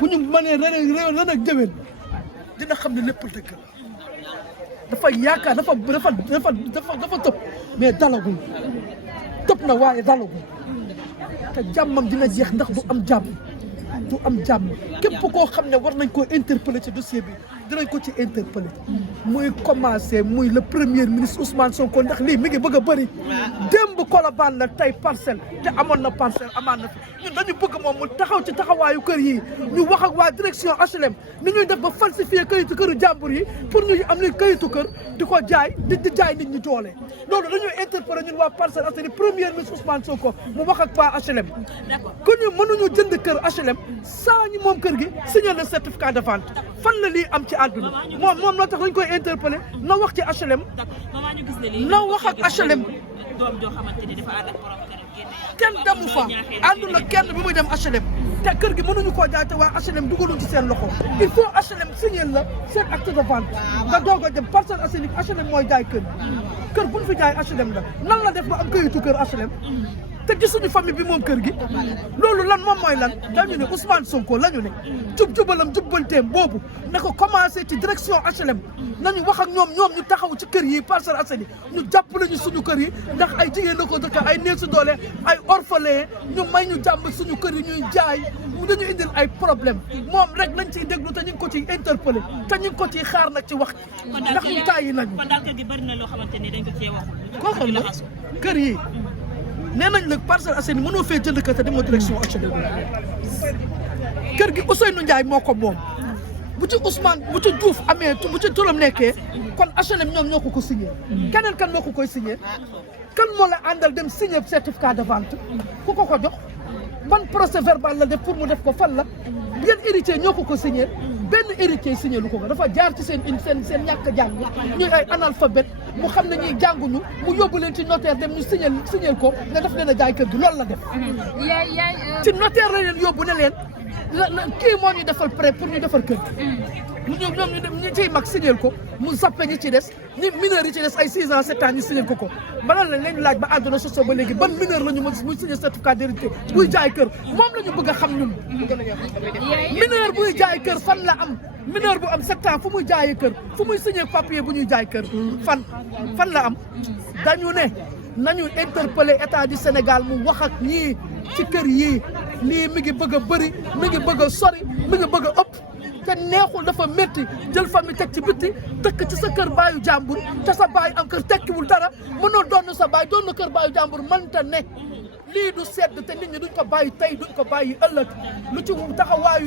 bu ñu mënee ren ak déwén dina xam ne lépp dëgg dafa yaakaar dafa tëb mais dalagul tëb na waaye dalagul te jàmmam dina jeex ndax du am jàmm képp koo xam ne war nañ koo interpeller ci dossier bi dinañ ko ci interpeller muy commencé muy le premier ministre Ousmane Sonko ndax lii mi ngi bëgg a bëri démb Colobane la tey Parcelles te amoon na Parcelles amaan na fi ñun dañu bëgg moom mu taxaw ci taxawaayu kër yi ñu wax ak waa direction HLM ni ñuy def ba falsifier kayitu këru jàmbur yi pour ñu am li kayitu kër di ko jaay di jaay nit ñi doole loolu dañuy interpeller ñun waa Parcelles Assainies premier ministre Ousmane Sonko mu wax ak waa HLM ku ñu mënuñu jënd kër HLM saa ñu moom kër gi signer le certificat de vente fan la lii am ci àdduna moom la tax dañ koy interpeller na wax ci HLM na wax ak HLM kenn demu fa àndul ak kenn bi muy dem HLM te kër gi mënuñu koo jaay te waa HLM dugaluñ ci seen loxo il faut HLM signer la seen acte de vente nga doog a dem Parcelles Assainies HLM mooy jaay kër buñ fi jaay HLM la nan la def ba am këyitu kër HLM te gisuñu famille bi moom kër gi loolu lan moom mooy lan dañu ne Ousmane Sonko la ñu ne jubalam jubbanteem boobu na ko commencé ci direction HLM nañu wax ak ñoom ñu taxaw ci kër yi Parcelles Assainies ñu jàppale ñu suñu kër yi ndax ay jigéen la ko dëkk ay néew si doole ay orphelin ñu may ñu jàmm suñu kër yi ñuy jaay dañu indil ay problème moom rek lañ ciy déglu te ñu ngi ko ciy interpellé te ñu ngi ko ciy xaar nag ci wax ndax ñu tàyyi nañu koo xam ne kër yi nee nañ la Parcelles Assainies mënoo fee jënd kër te demoo direction HLM kër gi Ousseynou Ndiaye moo ko moom bu ci Ousmane bu ci Diouf amee bu ci turam nekkee kon HLM ñoom ñoo ko signé keneen kan moo ko koy signé kan moo la àndal dem signé certificat de vente ku ko jox ban procès verbal la def pour mu def ko fan la yan héritier ñoo ko signé benn héritier signé lu ko dafa jaar ci seen ñàkk jàng ñuy ay analphabète mu xam ne ñuy jànguñu mu yóbbu leen ci notaire dem ñu signé ko nga def leen a jaay kër gi loolu la def ci notaire la leen yóbbu ne leen kii moo ñu defal prêt pour ñu defar kër gi ñoom ñu ciy mag signé ko mu zappe ñi ci des ñi mineurs yi ci des ay 6 ans 7 ans ñu signé ko balal lañ leen laaj ba àdduna sosoo ba léegi ban mineur la ñu mën muy signé certificat d'hérédité buy jaay kër moom la ñu bëgg a xam ñun mineur buy jaay kër fan la am mineur bu am 7 ans fu muy jaayee kër fu muy signé papier bu ñuy jaay kër fan la am dañu ne nañu interpeller état du Sénégal mu wax ak ñii ci kër yii lii mi ngi bëgg a bëri mi ngi bëgg a sori mi ngi bëgg a ëpp te neexul dafa métti jël famille teg ci bitti dëkk ci sa kër baayu jàmbur te sa baay am kër tekkiwul dara mënoo doon sa baay doon na kër baayu jàmbur mënta ne lii du sedd te nit ñi duñ ko bàyyi tey duñ ko bàyyi ëllëg lu ci taxawaayu